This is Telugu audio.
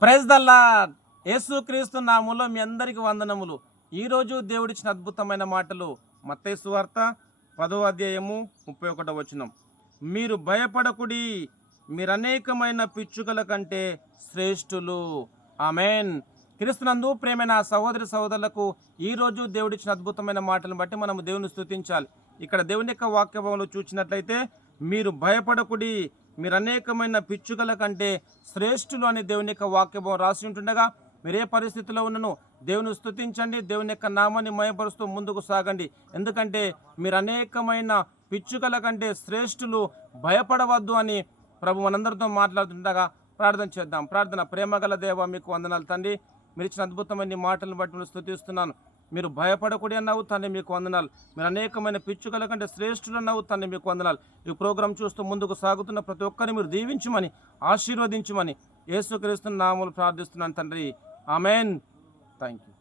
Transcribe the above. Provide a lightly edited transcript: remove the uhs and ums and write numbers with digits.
Praise the lord. యేసుక్రీస్తు నామములో మీ అందరికీ వందనములు. ఈరోజు దేవుడిచ్చిన అద్భుతమైన మాటలు మత్తయి సువార్త 10వ అధ్యాయము 31వ వచనం. మీరు భయపడకుడి, మీరు అనేకమైన పిచ్చుకల కంటే శ్రేష్ఠులు. ఆమెన్. క్రీస్తునందు ప్రేమైన సహోదరి సహోదరులకు ఈరోజు దేవుడిచ్చిన అద్భుతమైన మాటలను బట్టి మనము దేవుని స్తుతించాలి. ఇక్కడ దేవుని యొక్క వాక్యభావంలో చూసినట్లయితే మీరు భయపడకుడి, మీరు అనేకమైన పిచ్చుకల కంటే శ్రేష్ఠులు అని దేవుని యొక్క వాక్యభావం రాసి ఉంటుండగా మీరు ఏ పరిస్థితిలో ఉన్నను దేవుని స్తుతించండి, దేవుని యొక్క నామాన్ని మయపరుస్తూ ముందుకు సాగండి. ఎందుకంటే మీరు అనేకమైన పిచ్చుకల కంటే శ్రేష్ఠులు, భయపడవద్దు అని ప్రభు మనందరితో మాట్లాడుతుండగా ప్రార్థన చేద్దాం. ప్రార్థన. ప్రేమగల దేవ, మీకు వందనాలు తండ్రి. మీరు ఇచ్చిన అద్భుతమైన మాటలను బట్టి నేను స్తుతిస్తున్నాను. మీరు భయపడకూడి అన్నావు తండ్రి, మీకు వందనాలు. మీరు అనేకమైన పిచ్చుకల కంటే శ్రేష్ఠులు అన్నావు తండ్రి, మీకు వందనాలు. ఈ ప్రోగ్రాం చూస్తూ ముందుకు సాగుతున్న ప్రతి ఒక్కరిని మీరు దీవించమని, ఆశీర్వదించమని యేసుక్రీస్తు నామములో ప్రార్థిస్తున్నాను తండ్రి. ఆమెన్. Thank you.